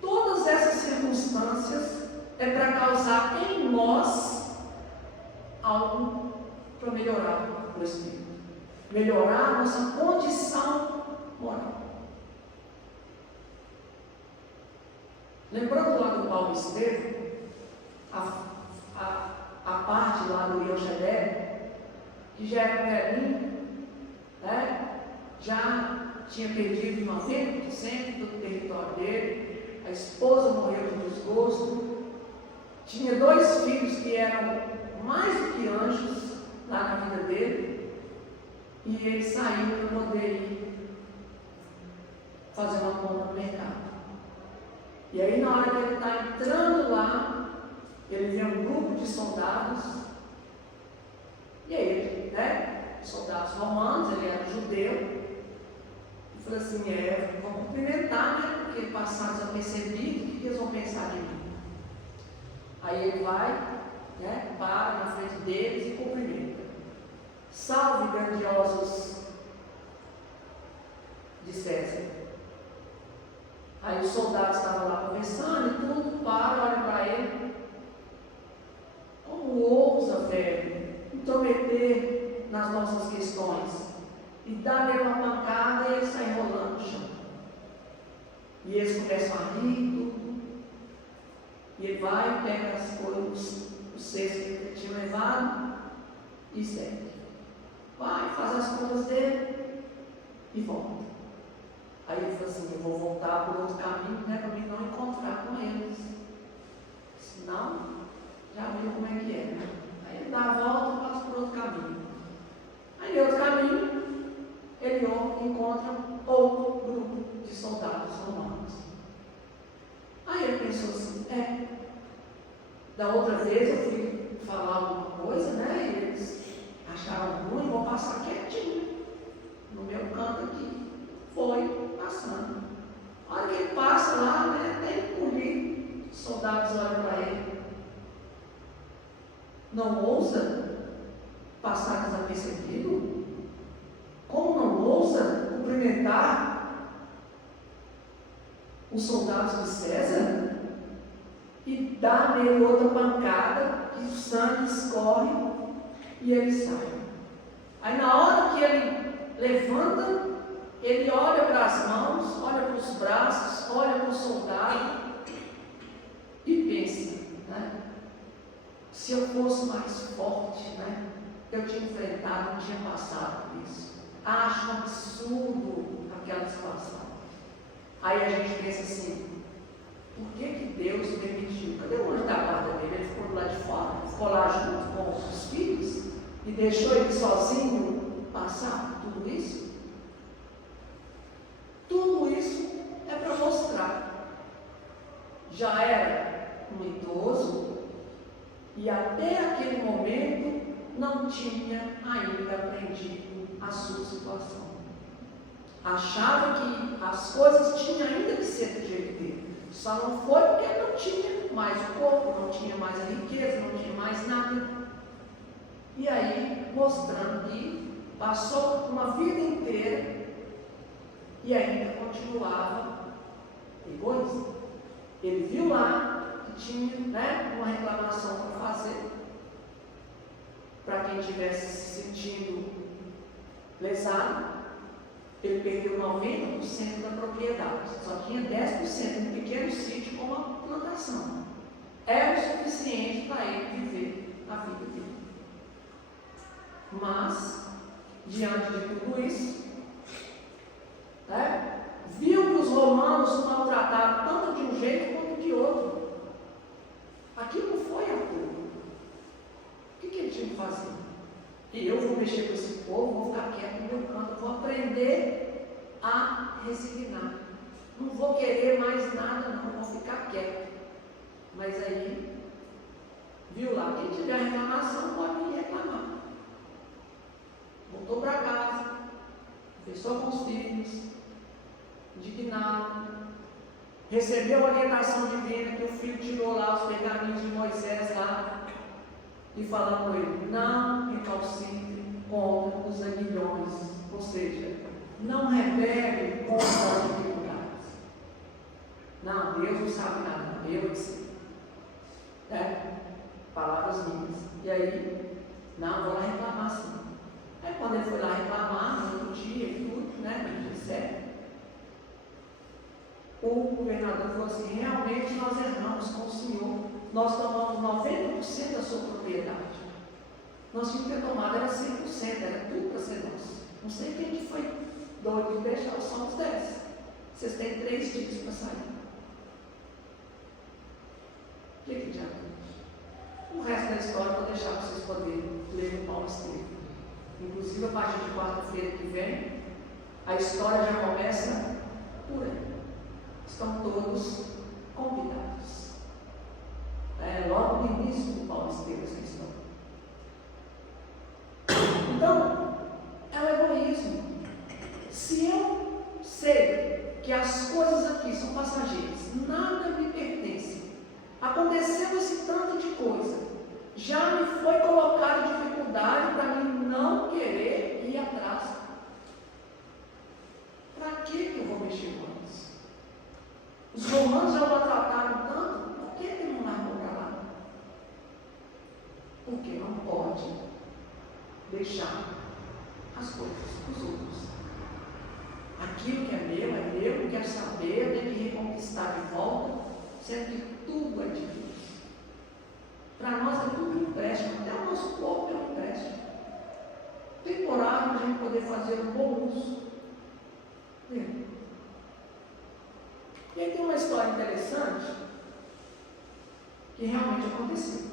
Todas essas circunstâncias é para causar em nós algo para melhorar o espírito, melhorar a nossa condição moral. Lembrando lá do Paulo Estevam, a parte lá do Iochedé, que já era velhinho, já tinha perdido 90% do território dele, a esposa morreu de desgosto, tinha 2 filhos que eram mais do que anjos lá na vida dele, e ele saiu para poder ir fazer uma compra no mercado. E aí, na hora que ele está entrando lá, ele vê um grupo de soldados, e aí ele, soldados romanos, ele era judeu, e falou assim: vamos cumprimentar, né? Porque passaram desapercebido, o que eles vão pensar de mim? Aí ele vai, para na frente deles e cumprimenta. Salve, grandiosos de César. Aí os soldados estavam lá conversando e tudo, para, olha para ele. Como ousa, velho, intrometer nas nossas questões e dar nele uma pancada e ele sai rolando no chão. E eles começam a rir tudo. E ele vai, pega as coisas, os cestos que ele tinha levado e segue. Vai, faz as coisas dele e volta. Aí ele falou assim: eu vou voltar por outro caminho, para mim não encontrar com eles. Senão, já viu como é que é, né? Aí ele dá a volta e passa por outro caminho. Aí, em outro caminho, ele encontra outro grupo de soldados romanos. Aí ele pensou assim: da outra vez eu fui falar alguma coisa, e eles acharam ruim, vou passar quietinho, no meu canto aqui. Foi passando. A hora que ele passa lá, até engolir, os soldados olham para ele. Não ousa passar desapercebido? Como não ousa cumprimentar os soldados de César? E dá nele outra pancada, que o sangue escorre e ele sai. Aí na hora que ele levanta, ele olha para as mãos, olha para os braços, olha para o soldado e pensa, se eu fosse mais forte, eu tinha enfrentado, não tinha passado por isso. Acho um absurdo aquela situação. Aí a gente pensa assim: por que Deus permitiu? Cadê o anjo da guarda dele? Ele ficou lá de fora, ficou lá junto com os filhos e deixou ele sozinho passar por tudo isso? Tudo isso é para mostrar. Já era um idoso e até aquele momento não tinha ainda aprendido a sua situação. Achava que as coisas tinham ainda que ser do jeito dele. Só não foi porque não tinha mais o corpo, não tinha mais a riqueza, não tinha mais nada. E aí, mostrando que passou uma vida inteira e ainda continuava egoísta. Ele viu lá que tinha uma reclamação para fazer para quem quem estivesse se sentindo lesado, ele perdeu 90% da propriedade, só tinha 10% um pequeno sítio com uma plantação. Era o suficiente para ele viver a vida dele. Mas, diante de tudo isso, viu que os romanos o maltrataram tanto de um jeito quanto de outro. Aquilo não foi acordo. O que ele tinha que fazer? E eu vou mexer com esse povo, vou ficar quieto no meu canto, vou aprender a resignar. Não vou querer mais nada, não, vou ficar quieto. Mas aí, viu lá, quem tiver reclamação pode me reclamar. Voltou para casa, conversou com os filhos, indignado, recebeu a orientação divina que o filho tirou lá os pergaminhos de Moisés lá, e falando com ele, não recalcitre contra os aguilhões, ou seja, não rebele contra as dificuldades. Não, Deus não sabe nada, eu sei. Palavras minhas. E aí, não, vou lá reclamar sim. Aí quando ele foi lá reclamar, no outro dia e tudo, no dia certo, o governador falou assim, realmente nós erramos com o senhor, nós tomamos 90% da sua propriedade. Nós tínhamos que ter tomado, era 100%, era tudo para ser nosso. Não sei quem que foi doido de deixar só os 10. Vocês têm 3 dias para sair. O que adianta? O resto da história eu vou deixar para vocês poderem ler o Paulo Estevam. Inclusive, a partir de quarta-feira que vem, a história já começa por aí. Estão todos convidados. Logo no início do Paulo Estevam essa história. Então, é o egoísmo. Se eu sei que as coisas aqui são passageiras, nada me pertence, aconteceu esse tanto de coisa, já me foi colocada dificuldade para mim não querer ir atrás. Para que eu vou mexer com isso? Os romanos já maltrataram tanto, por que ele não largou para lá? Porque não pode deixar as coisas para os outros. Aquilo que é meu, eu quero saber, eu tenho que reconquistar de volta, sendo que tudo é de Deus. Para nós é tudo empréstimo, até o nosso corpo é um empréstimo. Temporário para a gente poder fazer um bom uso dele. E aí tem uma história interessante que realmente aconteceu.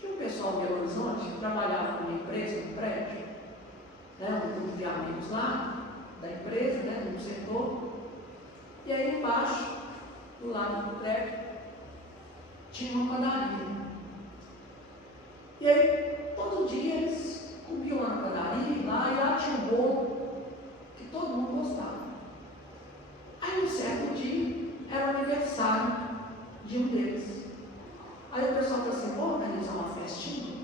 Tinha um pessoal de Belo Horizonte que trabalhava numa empresa, num prédio, um grupo de amigos lá, da empresa, no setor, e aí embaixo, do lado do prédio, tinha uma padaria. E aí, todo dia eles comiam lá na padaria, e lá tinha um bolo que todo mundo gostava. Aí, um certo dia, era o aniversário de um deles. Aí o pessoal falou assim, vamos organizar uma festinha?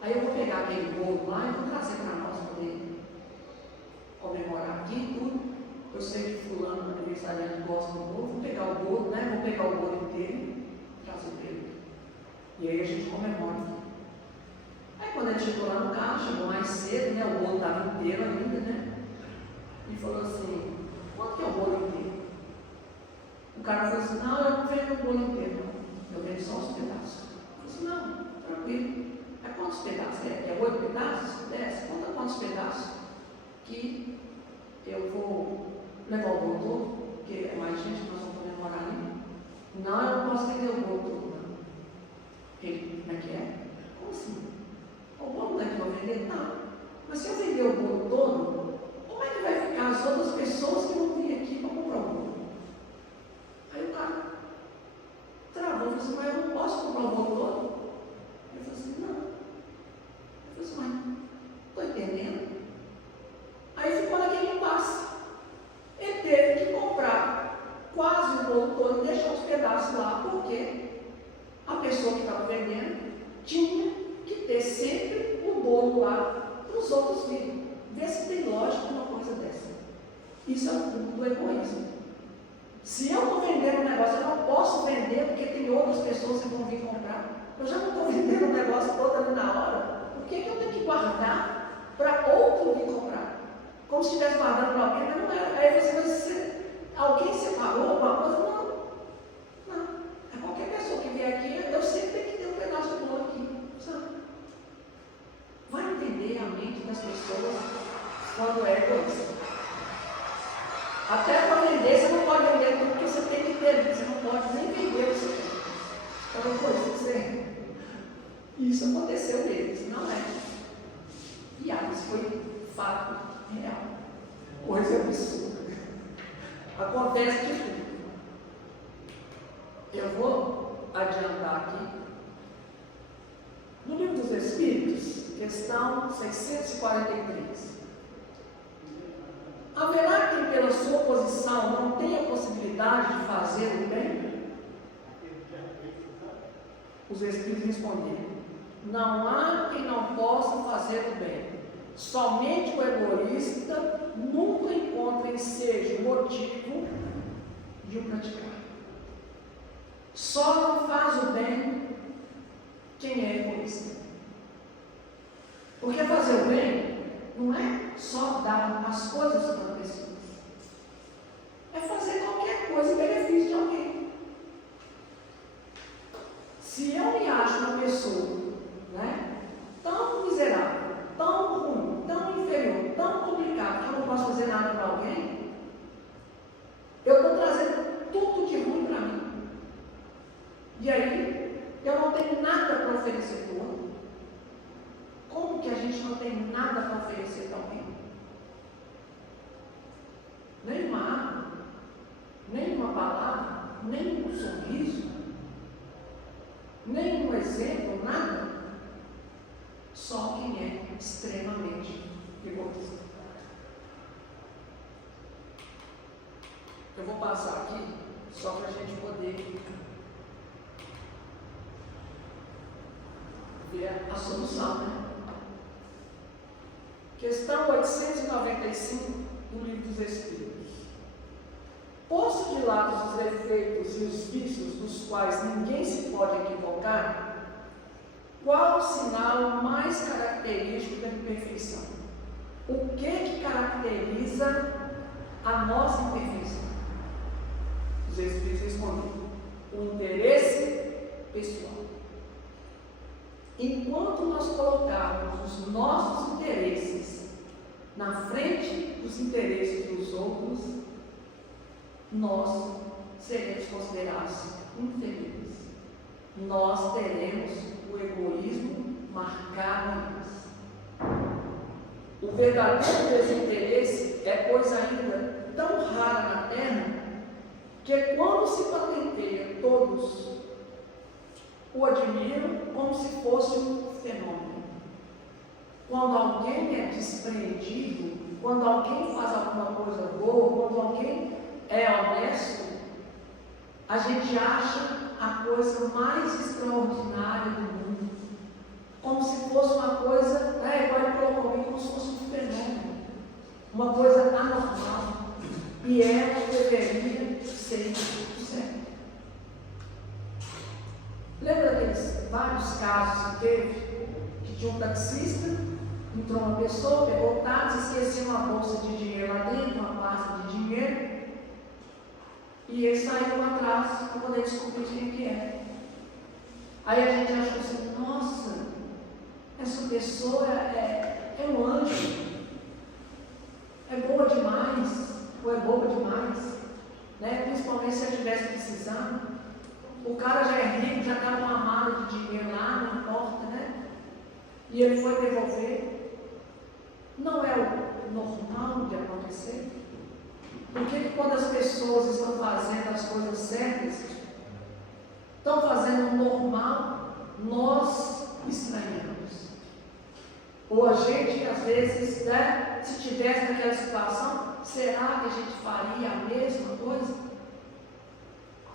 Aí eu vou pegar aquele bolo lá e vou trazer para nós poder comemorar aqui e tudo. Eu sei que fulano, aniversariante, gosta do bolo, vou pegar o bolo, vou pegar o bolo inteiro, trazer para ele. E aí a gente comemora aqui. Aí quando ele chegou lá no carro, chegou mais cedo, o bolo estava inteiro ainda, e falou assim, quanto que é o bolo inteiro? O cara falou assim, não, eu não vendo o bolo inteiro, não. Eu vendo só os pedaços. Eu disse, não, tranquilo. É quantos pedaços? É 8 pedaços? 10? Conta quantos pedaços que eu vou levar o bolo todo, porque é mais gente que nós vamos comemorar ali. Não, eu não posso vender o bolo todo, não. Ele, como é que é? Como assim? O bolo não é que eu vou vender? Não. Mas se eu vender o bolo todo, como é que vai ficar as outras pessoas que vão vir aqui para comprar o bolo? Aí o cara travou e falou assim, mas eu não posso comprar o bolo todo? Ele falou assim, não. Eu falei assim, mas estou entendendo. Aí ficou naquele impasse. Ele teve que comprar quase o bolo todo e deixar os pedaços lá, porque a pessoa que estava vendendo tinha que ter sempre o bolo lá para os outros virem. Vê se tem lógica uma coisa dessa. Isso é o culto do egoísmo. Se eu estou vendendo um negócio, eu não posso vender porque tem outras pessoas que vão vir comprar. Eu já não estou vendendo um negócio todo ali na hora. Por que eu tenho que guardar para outro vir comprar? Como se estivesse guardando para alguém, mas não era. Aí você vai dizer, alguém separou alguma coisa? Não. Não. É qualquer pessoa que vier aqui, eu sempre tenho que ter um pedaço de bolo aqui. Sabe? Vai entender a mente das pessoas quando é egoísta. Até para vender, você não pode vender tudo porque você tem que ter, você não pode nem vender o que você tem. Então, coisa, isso aconteceu mesmo, isso não é piada, isso foi fato real. Coisa absurda. Acontece de tudo. Eu vou adiantar aqui. No Livro dos Espíritos, questão 643. Haverá quem pela sua posição não tenha possibilidade de fazer o bem? Os Espíritos responderam: não há quem não possa fazer o bem. Somente o egoísta nunca encontra em seja o motivo de o praticar. Só não faz o bem quem é egoísta. Porque fazer o bem não é só dar as coisas para pessoas. É fazer qualquer coisa em benefício de alguém. Se eu me acho uma pessoa, tão miserável, tão ruim, tão inferior, tão complicado, que eu não posso fazer nada para alguém, eu estou trazendo tudo de ruim para mim. E aí, eu não tenho nada para oferecer para o outro. Como que a gente não tem nada para oferecer para alguém? Nem uma água, nem uma palavra, nem um sorriso, nem um exemplo, nada. Só quem é extremamente egoísta. Eu vou passar aqui só para a gente poder ver a solução, né? Questão 895 do Livro dos Espíritos. Posto de lado os defeitos e os vícios dos quais ninguém se pode equivocar, qual o sinal mais característico da imperfeição? O que caracteriza a nossa imperfeição? Os Espíritos responderam: o interesse pessoal. Enquanto nós colocarmos os nossos interesses na frente dos interesses dos outros, nós seremos considerados infelizes. Nós teremos o egoísmo marcado em nós. O verdadeiro desinteresse é coisa ainda tão rara na Terra que quando se patenteia, todos o admiram como se fosse um fenômeno. Quando alguém é despreendido, quando alguém faz alguma coisa boa, quando alguém é honesto, a gente acha a coisa mais extraordinária do mundo, como se fosse uma coisa, igual ele colocou aqui, como se fosse um fenômeno, uma coisa anormal, e ela deveria ser certa. Lembra daqueles vários casos que teve, que tinha um taxista, entrou uma pessoa, pegou o táxi, esqueceu uma bolsa de dinheiro lá dentro, uma pasta de dinheiro, e eles saíram atrás para poder descobrir quem que é. Aí a gente achou assim: nossa, essa pessoa é um anjo, é boa demais, ou é boba demais, principalmente se ela estivesse precisando. O cara já é rico, já está com uma mala de dinheiro lá, não importa, E ele foi devolver. Não é o normal de acontecer? Por que quando as pessoas estão fazendo as coisas certas, estão fazendo o normal, nós estranhamos? Ou a gente, às vezes, se tivesse naquela situação, será que a gente faria a mesma coisa?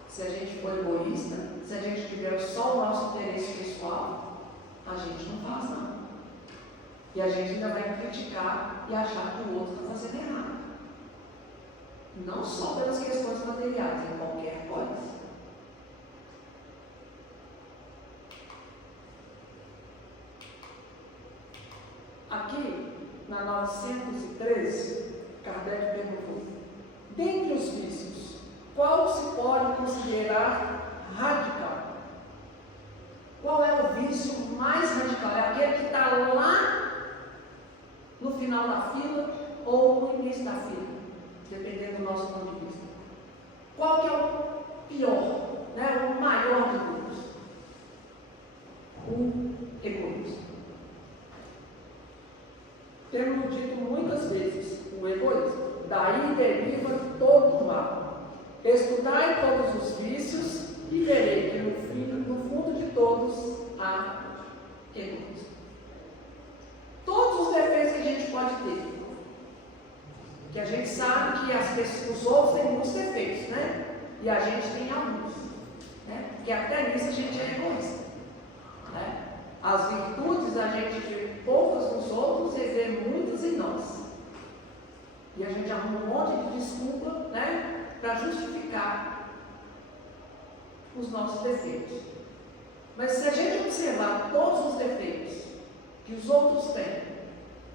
Se a gente for egoísta, se a gente tiver só o nosso interesse pessoal, a gente não faz nada. E a gente ainda vai criticar e achar que o outro está fazendo errado. Não só pelas questões materiais, em qualquer coisa. Aqui, na 913, Kardec perguntou: dentre os vícios, qual se pode considerar radical? Qual é o vício mais radical? É aquele que está lá no final da fila ou no início da fila, dependendo do nosso ponto de vista. Qual que é o pior, né? O maior de todos? O egoísmo. Temos dito muitas vezes o egoísmo. Daí deriva todo o mal. Estudai todos os vícios e verei que no fundo de todos há egoísmo. Todos os defeitos que a gente pode ter, que a gente sabe que os outros têm muitos defeitos, né? E a gente tem alguns, né? Porque até nisso a gente é egoísta, né? As virtudes a gente vê poucas nos outros e vê muitas em nós. E a gente arruma um monte de desculpa, né? Para justificar os nossos defeitos. Mas se a gente observar todos os defeitos que os outros têm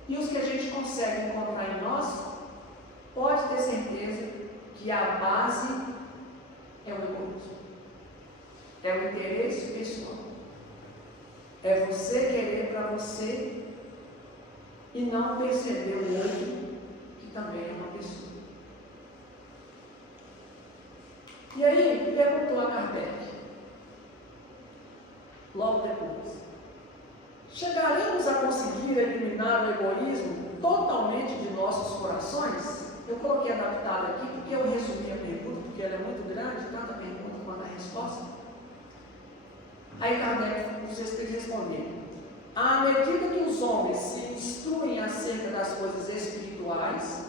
e os que a gente consegue encontrar em nós, pode ter certeza que a base é o egoísmo. É o interesse pessoal. É você querer para você e não perceber o outro, que também é uma pessoa. E aí, perguntou a Kardec, logo depois: chegaremos a conseguir eliminar o egoísmo totalmente de nossos corações? Eu coloquei adaptado aqui porque eu resumi a pergunta, porque ela é muito grande, tanto a pergunta quanto a resposta. Aí Kardec, vocês têm que responder: à medida que os homens se instruem acerca das coisas espirituais,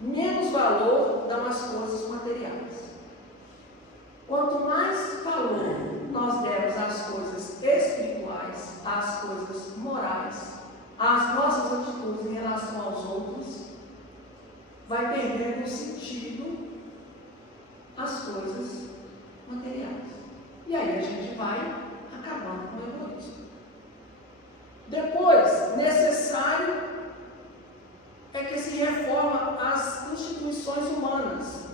menos valor dão às coisas materiais. Quanto mais valor nós demos às coisas espirituais, às coisas morais, às nossas atitudes em relação aos outros, vai perdendo o sentido as coisas materiais. E aí a gente vai acabando com o egoísmo. Depois, necessário é que se reforma as instituições humanas,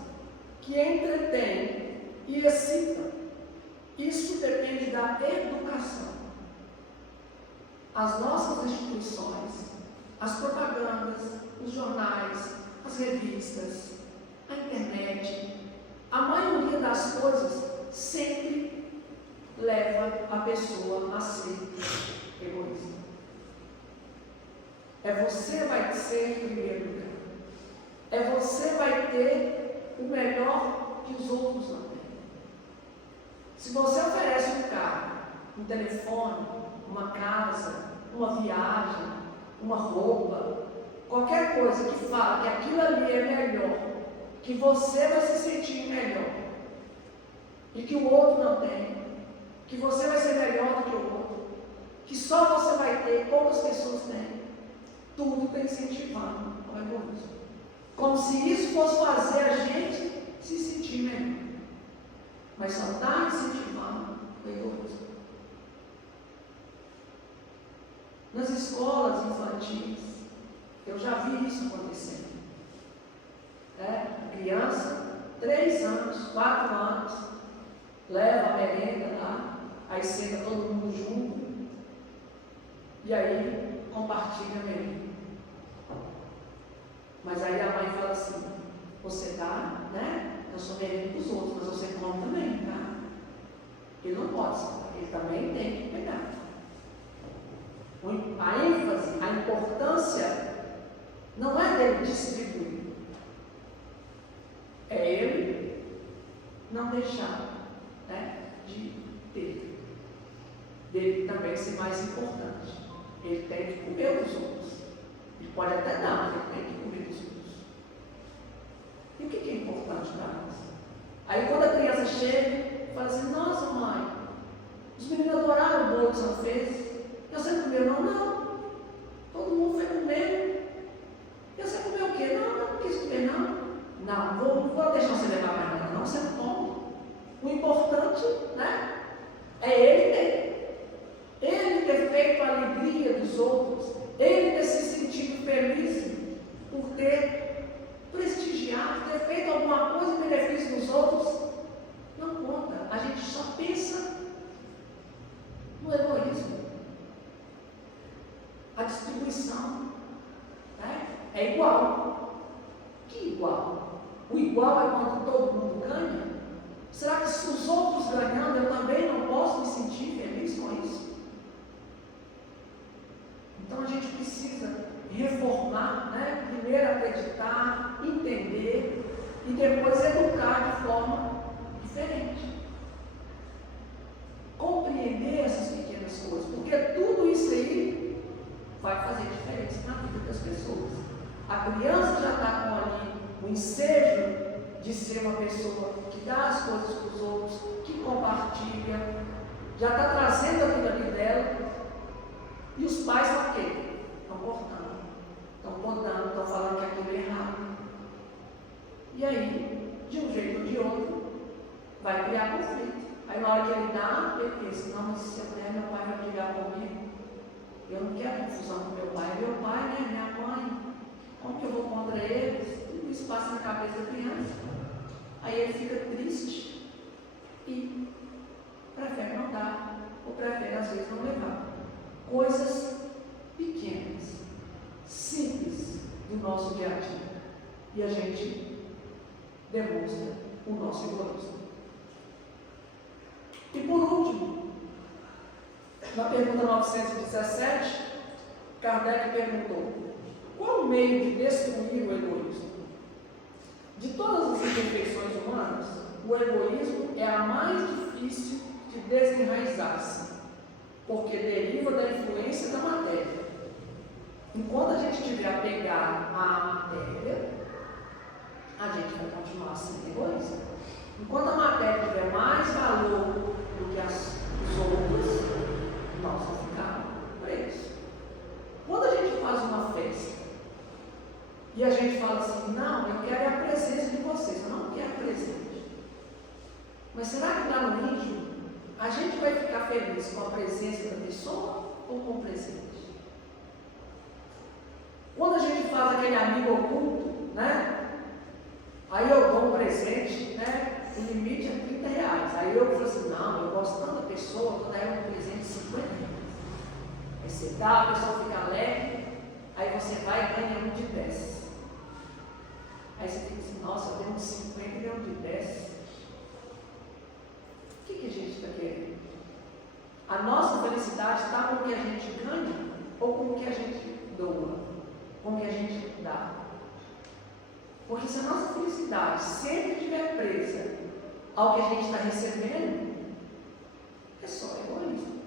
que entretêm e excitam. Isso depende da educação. As nossas instituições, as propagandas, os jornais, as revistas, a internet, a maioria das coisas sempre leva a pessoa a ser egoísta. É você que vai ser em primeiro lugar. É você que vai ter o melhor que os outros não têm. Se você oferece um carro, um telefone, uma casa, uma viagem, uma roupa, qualquer coisa que fala que aquilo ali é melhor, que você vai se sentir melhor e que o outro não tem, que você vai ser melhor do que o outro, que só você vai ter, poucas pessoas têm, tudo está incentivando ao egoísmo. Como se isso fosse fazer a gente se sentir melhor. Mas só está incentivando o egoísmo. Nas escolas infantis, eu já vi isso acontecendo. A criança, 3 anos, 4 anos, leva a merenda lá, aí senta todo mundo junto, e aí compartilha a merenda. Mas aí a mãe fala assim: você dá, né? Eu sou merenda dos outros, mas você come também, tá? Ele não pode, ele também tem que pegar. A ênfase, a importância não é dele distribuir, é ele não deixar, né, de ter, dele também ser mais importante. Ele tem que comer dos outros. Ele pode até dar, mas ele tem que comer dos outros. E o que é importante para nós? Aí quando a criança chega, fala assim: nossa mãe, os meninos adoraram o bolo que você fez. E você comeu? Não, não. Todo mundo foi comer. E você comeu o quê? Não, não quis comer, não. Não vou deixar você levar mais nada, não, você não toma. O importante, né, é ele ter feito a alegria dos outros, ele ter se sentido feliz por ter prestigiado, ter feito alguma coisa em benefício dos outros. Não conta, a gente só pensa no egoísmo. A distribuição, né, é igual. Que igual? O igual é quando todo mundo ganha? Será que se os outros ganhando, eu também não posso me sentir feliz com isso? Então a gente precisa reformar, né? Primeiro acreditar, entender e depois educar de forma diferente. Compreender essas pequenas coisas, porque tudo isso aí vai fazer diferença na vida das pessoas. A criança já está com ali o ensejo de ser uma pessoa que dá as coisas para os outros, que compartilha, já está trazendo aquilo ali dela. E os pais são o quê? Estão cortando, estão podando, estão falando que aquilo é errado. E aí, de um jeito ou de outro, vai criar conflito. Aí na hora que ele dá, ele pensa, não, mas se eu der, meu pai vai brigar comigo. Eu não quero confusão com meu pai, né, minha mãe, como que eu vou contra eles? Tudo isso passa na cabeça da criança. Aí ele fica triste e prefere não dar, ou prefere às vezes não levar. Coisas pequenas, simples do nosso dia a dia. E a gente demonstra o nosso egoísmo. E por último, na pergunta 917, Kardec perguntou: qual o meio de destruir o egoísmo? De todas as imperfeições humanas, o egoísmo é a mais difícil de desenraizar-se, porque deriva da influência da matéria. Enquanto a gente estiver apegado à matéria, a gente vai continuar sendo egoísta. Enquanto a matéria tiver mais valor do que os outros, nós vamos ficar presos. Quando a gente faz uma festa e a gente fala assim, não, eu quero a presença de vocês, eu não quero presente. Mas será que lá no íntimo a gente vai ficar feliz com a presença da pessoa ou com o presente? Quando a gente faz aquele amigo oculto, né? Aí eu dou um presente, né? O limite é R$30. Aí eu falo assim, não, eu gosto tanto da pessoa, vou dar ela um presente de R$50. Aí você dá, a pessoa fica alegre, aí você vai e ganha um de 10. Aí você fica assim, nossa, eu dei um de 50 e dei um de 10. O que a gente está querendo? A nossa felicidade está com o que a gente ganha ou com o que a gente doa, com o que a gente dá? Porque se a nossa felicidade sempre estiver presa ao que a gente está recebendo, é só egoísmo.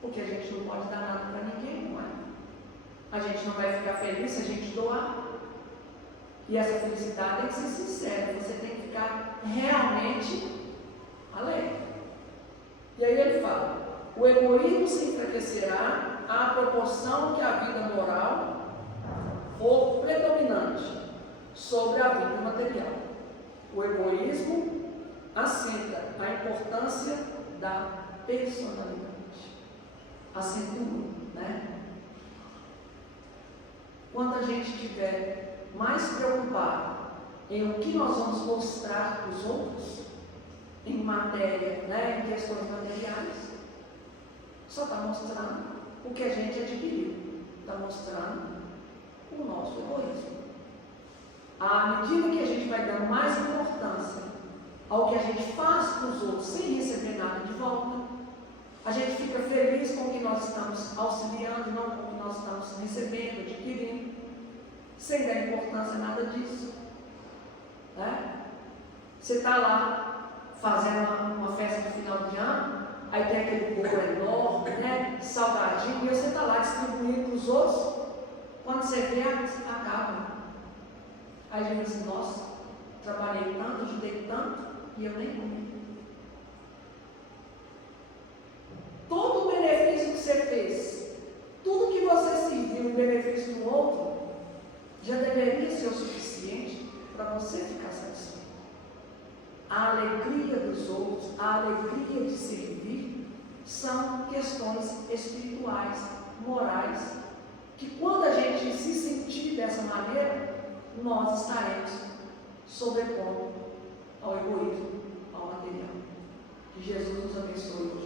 Porque a gente não pode dar nada para ninguém, não é? A gente não vai ficar feliz se a gente doar. E essa felicidade tem que ser sincera, você tem que ficar realmente alegre. E aí ele fala, o egoísmo se enfraquecerá à proporção que a vida moral for predominante sobre a vida material. O egoísmo assenta a importância da personalidade. Acentua, né? Quando a gente estiver mais preocupado em o que nós vamos mostrar para os outros, em matéria, né, em questões materiais, só está mostrando o que a gente adquiriu, está mostrando o nosso egoísmo. À medida que a gente vai dando mais importância ao que a gente faz para os outros sem receber nada de volta, a gente fica feliz com o que nós estamos auxiliando, não com o que nós estamos recebendo, adquirindo, sem dar importância a nada disso. Né? Você está lá fazendo uma festa de final de ano, aí tem aquele bolo enorme, né? Salgadinho, e você está lá distribuindo para os outros, quando você vê, acaba. Aí a gente diz, nossa, trabalhei tanto, ajudei tanto, e eu nem comi. Todo o benefício que você fez, tudo que você serviu em benefício do outro, já deveria ser o suficiente para você ficar satisfeito. A alegria dos outros, a alegria de servir, são questões espirituais, morais, que quando a gente se sentir dessa maneira, nós estaremos sobrepondo ao egoísmo, ao material. Que Jesus nos abençoe hoje.